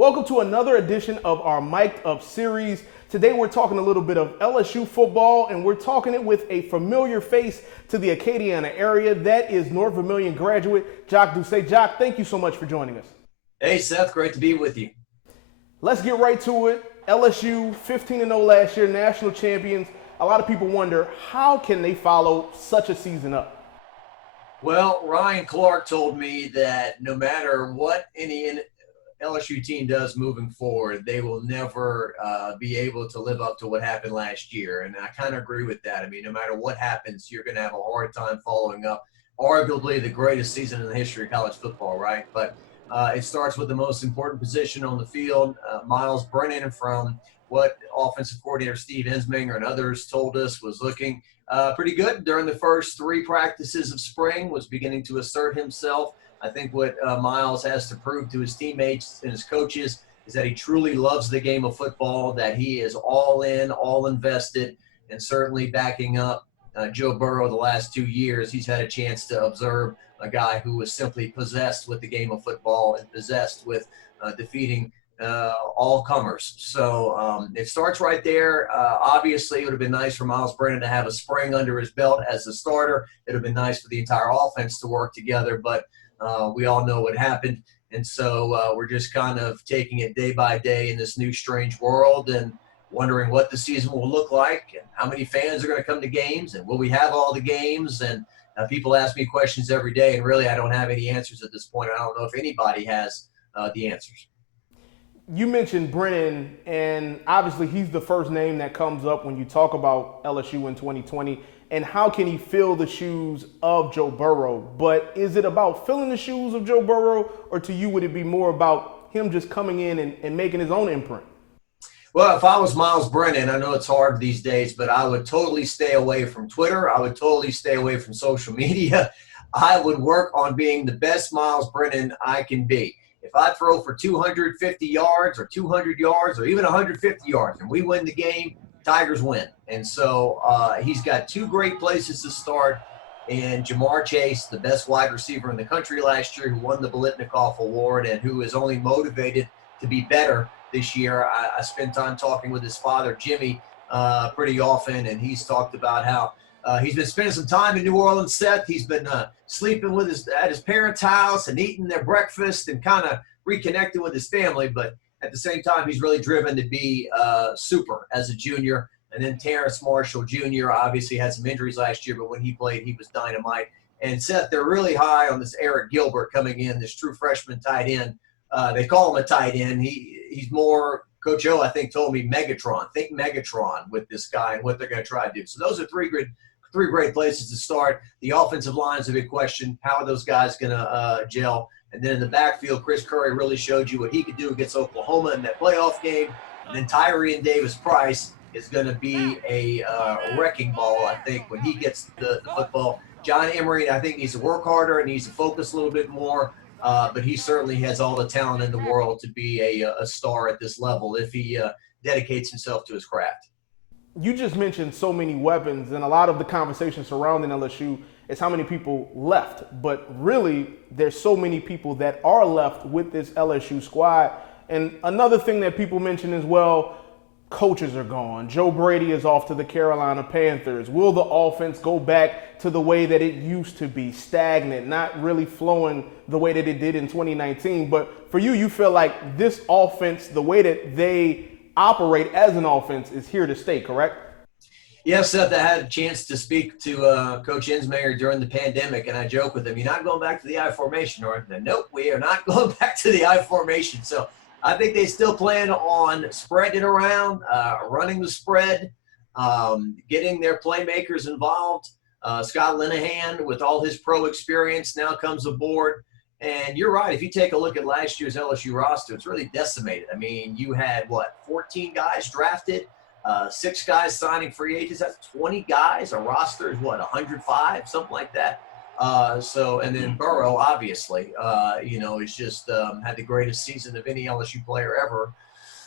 Welcome to another edition of our Mic'd Up series. Today we're talking a little bit of LSU football, and we're talking it with a familiar face to the Acadiana area. That is North Vermilion graduate Jacques Doucet. Jacques, thank you so much for joining us. Hey, Seth, great to be with you. Let's get right to it. LSU 15-0 last year, national champions. A lot of people wonder, how can they follow such a season up? Well, Ryan Clark told me that no matter what any LSU team does moving forward, they will never be able to live up to what happened last year. And I kind of agree with that. I mean, no matter what happens, you're going to have a hard time following up arguably the greatest season in the history of college football, right? But it starts with the most important position on the field. Miles Brennan, from what offensive coordinator Steve Ensminger and others told us, was looking pretty good during the first three practices of spring, was beginning to assert himself. I think what Miles has to prove to his teammates and his coaches is that he truly loves the game of football, that he is all in, all invested, and certainly backing up Joe Burrow the last 2 years. He's had a chance to observe a guy who was simply possessed with the game of football and possessed with defeating all comers. So it starts right there. Obviously, it would have been nice for Miles Brennan to have a spring under his belt as a starter. It would have been nice for the entire offense to work together, but we all know what happened. And so we're just kind of taking it day by day in this new strange world and wondering what the season will look like and how many fans are going to come to games and will we have all the games. And people ask me questions every day, and really I don't have any answers at this point. I don't know if anybody has the answers. You mentioned Brennan, and obviously he's the first name that comes up when you talk about LSU in 2020 and how can he fill the shoes of Joe Burrow. But is it about filling the shoes of Joe Burrow, or to you would it be more about him just coming in and making his own imprint? Well, if I was Miles Brennan, I know it's hard these days, but I would totally stay away from Twitter. I would totally stay away from social media. I would work on being the best Miles Brennan I can be. If I throw for 250 yards or 200 yards or even 150 yards and we win the game, Tigers win. And so he's got two great places to start. And Jamar Chase, the best wide receiver in the country last year, who won the Biletnikoff Award and who is only motivated to be better this year. I spend time talking with his father, Jimmy, pretty often, and he's talked about how he's been spending some time in New Orleans, Seth. He's been sleeping with at his parents' house and eating their breakfast and kind of reconnecting with his family. But at the same time, he's really driven to be super as a junior. And then Terrace Marshall Jr. obviously had some injuries last year, but when he played, he was dynamite. And Seth, they're really high on this Eric Gilbert coming in, this true freshman tight end. They call him a tight end. He's more, Coach O, I think, told me Megatron. Think Megatron with this guy and what they're going to try to do. So those are three great places to start. The offensive line is a big question. How are those guys going to gel? And then in the backfield, Chris Curry really showed you what he could do against Oklahoma in that playoff game. And then Tyrion Davis-Price is going to be a wrecking ball, I think, when he gets the football. John Emery, I think, needs to work harder and needs to focus a little bit more. But he certainly has all the talent in the world to be a star at this level if he dedicates himself to his craft. You just mentioned so many weapons, and a lot of the conversation surrounding LSU is how many people left. But really, there's so many people that are left with this LSU squad. And another thing that people mention as well, coaches are gone. Joe Brady is off to the Carolina Panthers. Will the offense go back to the way that it used to be, stagnant, not really flowing the way that it did in 2019? But for you, you feel like this offense, the way that they operate as an offense, is here to stay, correct? Yes, Seth, I had a chance to speak to Coach Ensminger during the pandemic, and I joke with him, "You're not going back to the I formation, or nope, we are not going back to the I formation." So I think they still plan on spreading it around, running the spread, getting their playmakers involved. Scott Linehan, with all his pro experience, now comes aboard. And you're right. If you take a look at last year's LSU roster, it's really decimated. I mean, you had, 14 guys drafted, 6 guys signing free agents. That's 20 guys. A roster is, 105, something like that. And then Burrow, obviously, is just had the greatest season of any LSU player ever.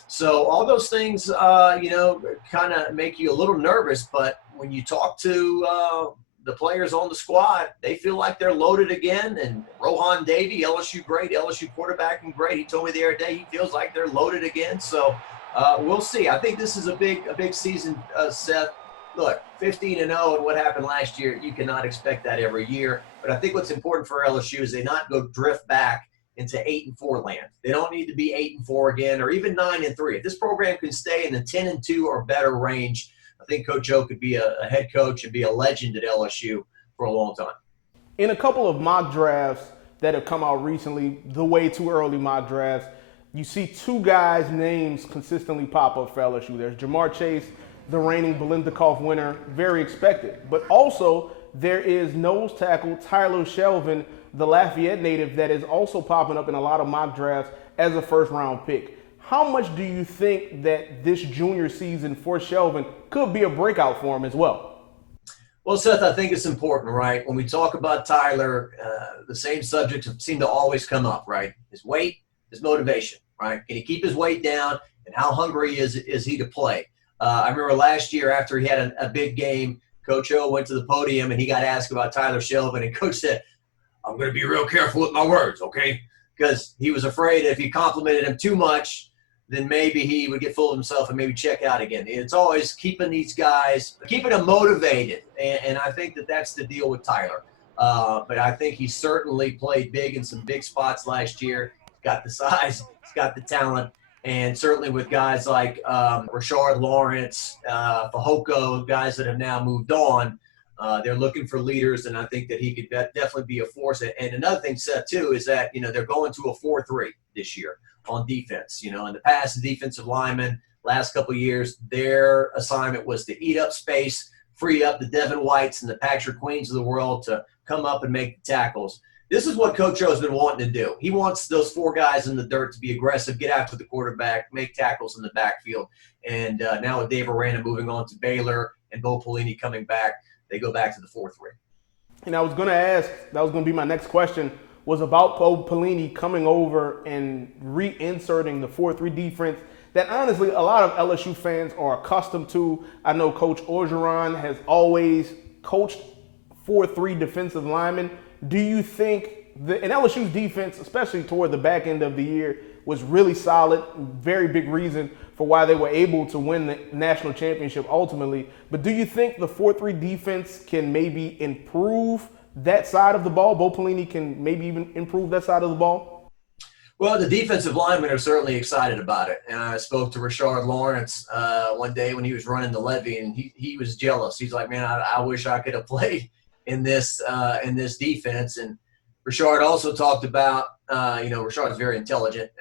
So all those things, kind of make you a little nervous. But when you talk to the players on the squad, they feel like they're loaded again. And Rohan Davey, LSU great, LSU quarterback and great. He told me the other day he feels like they're loaded again. So we'll see. I think this is a big season, Seth. Look, 15-0 and what happened last year, you cannot expect that every year. But I think what's important for LSU is they not go drift back into 8-4 land. They don't need to be 8-4 again, or even 9-3. If this program can stay in the 10-2 or better range, I think Coach O could be a head coach and be a legend at LSU for a long time. In a couple of mock drafts that have come out recently, the way too early mock drafts, you see two guys' names consistently pop up for LSU. There's Jamar Chase, the reigning Biletnikoff winner, very expected. But also, there is nose tackle Tyler Shelvin, the Lafayette native, that is also popping up in a lot of mock drafts as a first-round pick. How much do you think that this junior season for Shelvin could be a breakout for him as well? Well, Seth, I think it's important, right? When we talk about Tyler, the same subjects seem to always come up, right? His weight, his motivation, right? Can he keep his weight down, and how hungry is he to play? I remember last year after he had a big game, Coach O went to the podium and he got asked about Tyler Shelvin, and Coach said, "I'm going to be real careful with my words, okay?" Because he was afraid if he complimented him too much, then maybe he would get full of himself and maybe check out again. It's always keeping these guys, keeping them motivated, and I think that's the deal with Tyler. But I think he certainly played big in some big spots last year. He's got the size, he's got the talent, and certainly with guys like Rashard Lawrence, Fehoko, guys that have now moved on, they're looking for leaders, and I think that he could definitely be a force. And another thing, Seth, too, is that, they're going to a 4-3 this year on defense. In the past, the defensive linemen, last couple of years, their assignment was to eat up space, free up the Devin Whites and the Patrick Queens of the world to come up and make the tackles. This is what Coach O has been wanting to do. He wants those four guys in the dirt to be aggressive, get after the quarterback, make tackles in the backfield. And now with Dave Aranda moving on to Baylor and Bo Pelini coming back, they go back to the 4-3. And I was going to ask, that was going to be my next question, was about Bo Pelini coming over and reinserting the 4-3 defense that honestly a lot of LSU fans are accustomed to. I know Coach Orgeron has always coached 4-3 defensive linemen. Do you think and LSU's defense, especially toward the back end of the year, was really solid, very big reason for why they were able to win the national championship ultimately. But do you think the 4-3 defense can maybe improve that side of the ball? Bo Pelini can maybe even improve that side of the ball? Well, the defensive linemen are certainly excited about it. And I spoke to Rashard Lawrence one day when he was running the levy, and he was jealous. He's like, man, I wish I could have played in this defense. And Rashard also talked about, Rashard is very intelligent.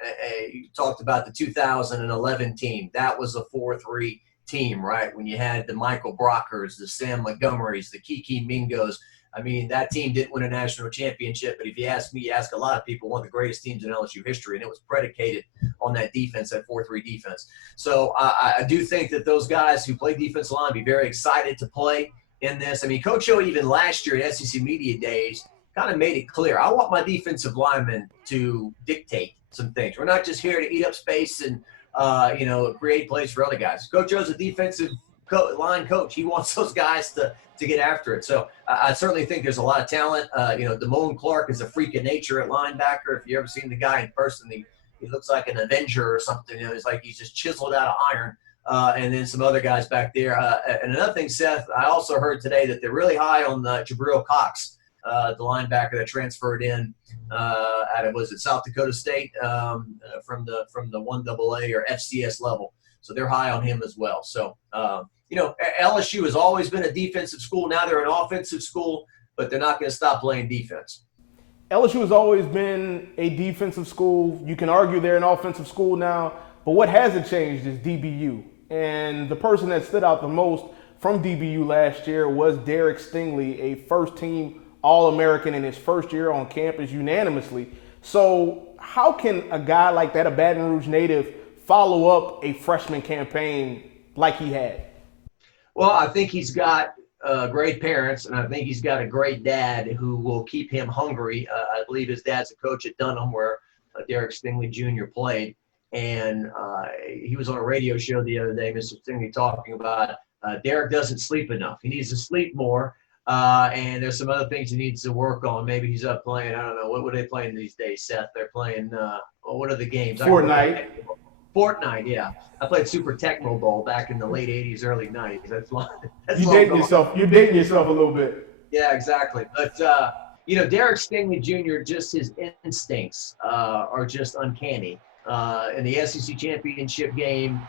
He talked about the 2011 team. That was a 4-3 team, right? When you had the Michael Brockers, the Sam Montgomerys, the Kiki Mingos. I mean, that team didn't win a national championship, but if you ask me, you ask a lot of people, one of the greatest teams in LSU history, and it was predicated on that defense, that 4-3 defense. So I do think that those guys who play defensive line be very excited to play in this. I mean, Coach O even last year at SEC Media Days kind of made it clear, I want my defensive linemen to dictate some things. We're not just here to eat up space and, create plays for other guys. Coach O's a defensive line coach. He wants those guys to get after it. So I certainly think there's a lot of talent. Damone Clark is a freak of nature at linebacker. If you ever seen the guy in person, he looks like an Avenger or something. It's like he's just chiseled out of iron. And then some other guys back there. And another thing, Seth, I also heard today that they're really high on Jabril Cox, the linebacker that transferred in out of, was it South Dakota State, from the 1AA or FCS level. So they're high on him as well. So, LSU has always been a defensive school. Now they're an offensive school, but they're not going to stop playing defense. LSU has always been a defensive school. You can argue they're an offensive school now, but what hasn't changed is DBU. And the person that stood out the most from DBU last year was Derek Stingley, a first-team All-American in his first year on campus unanimously. So how can a guy like that, a Baton Rouge native, follow up a freshman campaign like he had? Well, I think he's got great parents, and I think he's got a great dad who will keep him hungry. I believe his dad's a coach at Dunham, where Derek Stingley Jr. played. And he was on a radio show the other day, Mr. Stingley, talking about Derek doesn't sleep enough. He needs to sleep more. And there's some other things he needs to work on. Maybe he's up playing, I don't know, what are they playing these days, Seth? They're playing, what are the games? Fortnite. Fortnite, yeah. I played Super Tecmo Bowl back in the late 80s, early 90s. That's long. You dating yourself. You're dating yourself a little bit. Yeah, exactly. But, Derek Stingley Jr., just his instincts are just uncanny. In the SEC championship game,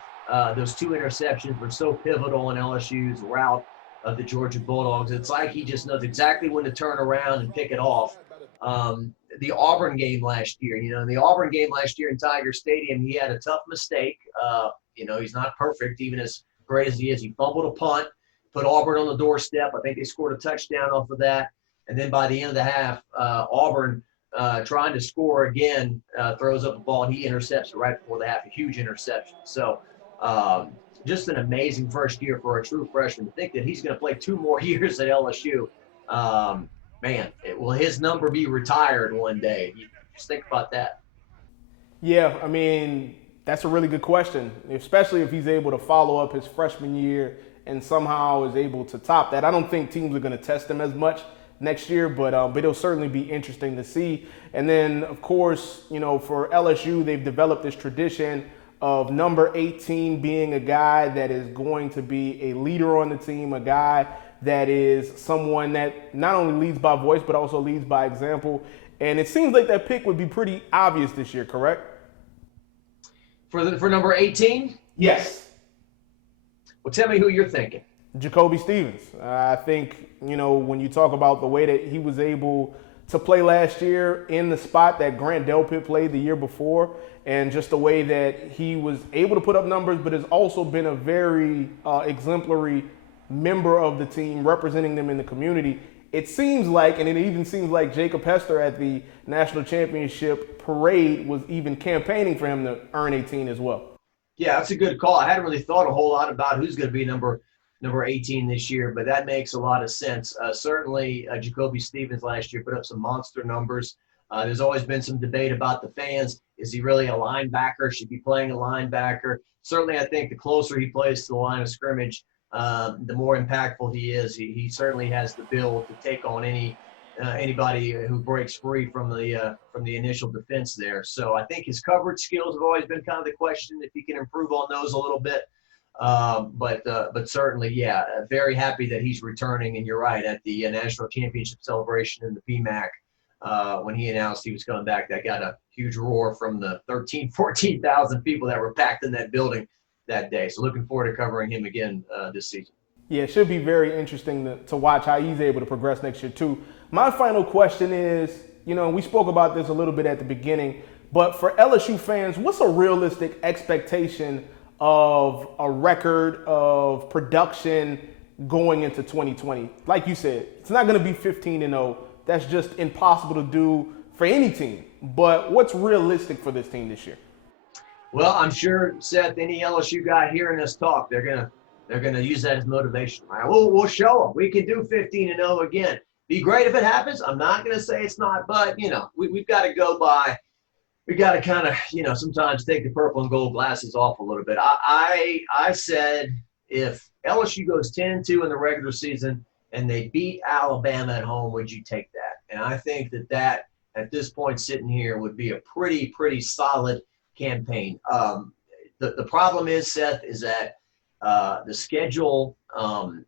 those 2 interceptions were so pivotal in LSU's route of the Georgia Bulldogs. It's like he just knows exactly when to turn around and pick it off. The Auburn game last year, in the Auburn game last year in Tiger Stadium, he had a tough mistake. He's not perfect, even as great as he is. He fumbled a punt, put Auburn on the doorstep. I think they scored a touchdown off of that. And then by the end of the half, Auburn, trying to score again, throws up the ball, and he intercepts it right before the half, a huge interception. So just an amazing first year for a true freshman. To think that he's going to play 2 more years at LSU, will his number be retired one day? You just think about that. Yeah, I mean, that's a really good question, especially if he's able to follow up his freshman year and somehow is able to top that. I don't think teams are going to test him as much next year, but it'll certainly be interesting to see. And then, of course, for LSU, they've developed this tradition of number 18 being a guy that is going to be a leader on the team, a guy that is someone that not only leads by voice, but also leads by example. And it seems like that pick would be pretty obvious this year, correct? For number 18? Yes. Well, tell me who you're thinking. Jacoby Stevens. I think, when you talk about the way that he was able to play last year in the spot that Grant Delpit played the year before, and just the way that he was able to put up numbers, but has also been a very exemplary member of the team, representing them in the community. It seems like, and it even seems like Jacob Hester at the national championship parade was even campaigning for him to earn 18 as well. Yeah, that's a good call. I hadn't really thought a whole lot about who's going to be number 18 this year, but that makes a lot of sense. Certainly, Jacoby Stevens last year put up some monster numbers. There's always been some debate about the fans. Is he really a linebacker? Should he be playing a linebacker? Certainly, I think the closer he plays to the line of scrimmage, the more impactful he is. He certainly has the build to take on anybody who breaks free from the initial defense there. So I think his coverage skills have always been kind of the question, if he can improve on those a little bit. But certainly, yeah, very happy that he's returning. And you're right, at the national championship celebration in the PMAC, when he announced he was coming back, that got a huge roar from the 14,000 people that were packed in that building that day. So looking forward to covering him again this season. Yeah, it should be very interesting to watch how he's able to progress next year too. My final question is, we spoke about this a little bit at the beginning, but for LSU fans, what's a realistic expectation of a record of production going into 2020? Like you said, it's not going to be 15-0. That's just impossible to do for any team. But what's realistic for this team this year? Well, I'm sure, Seth, any LSU guy hearing us talk, they're gonna use that as motivation. All right, we'll show them we can do 15-0 again. Be great if it happens. I'm not gonna say it's not, but we've got to go by. We got to kind of sometimes take the purple and gold glasses off a little bit. I said if LSU goes 10-2 in the regular season and they beat Alabama at home, would you take that? And I think that at this point sitting here would be a pretty solid campaign. The problem is, Seth, is that the schedule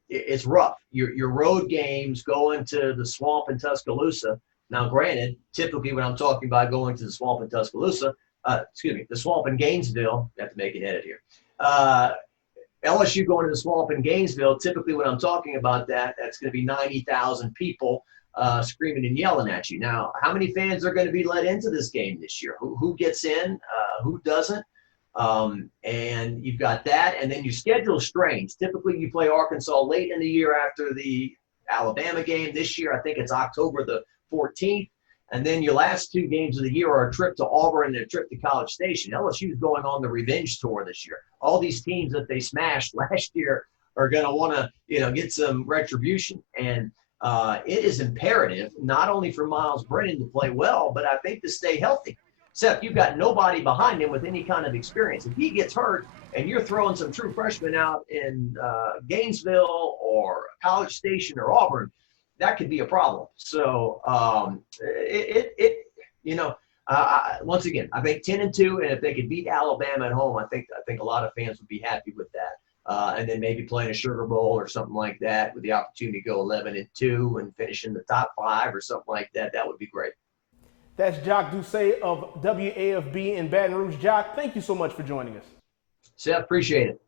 it's rough. Your road games going to the Swamp in Tuscaloosa. Now, granted, typically when I'm talking about going to the Swamp in Tuscaloosa, the Swamp in Gainesville, I have to make an edit here. LSU going to the Swamp in Gainesville, typically when I'm talking about that's going to be 90,000 people screaming and yelling at you. Now, how many fans are going to be let into this game this year? Who gets in? Who doesn't? And you've got that, and then your schedule is strange. Typically, you play Arkansas late in the year after the Alabama game. This year, I think it's October the 14th. And then your last 2 games of the year are a trip to Auburn and a trip to College Station. LSU is going on the revenge tour this year. All these teams that they smashed last year are going to want to, get some retribution. And it is imperative not only for Miles Brennan to play well, but I think to stay healthy. Seth, you've got nobody behind him with any kind of experience. If he gets hurt and you're throwing some true freshmen out in Gainesville or College Station or Auburn, that could be a problem. So once again, I think 10-2, and if they could beat Alabama at home, I think a lot of fans would be happy with that. And then maybe playing a Sugar Bowl or something like that with the opportunity to go 11-2 and finish in the top 5 or something like that. That would be great. That's Jacques Doucet of WAFB in Baton Rouge. Jacques, thank you so much for joining us. Seth, appreciate it.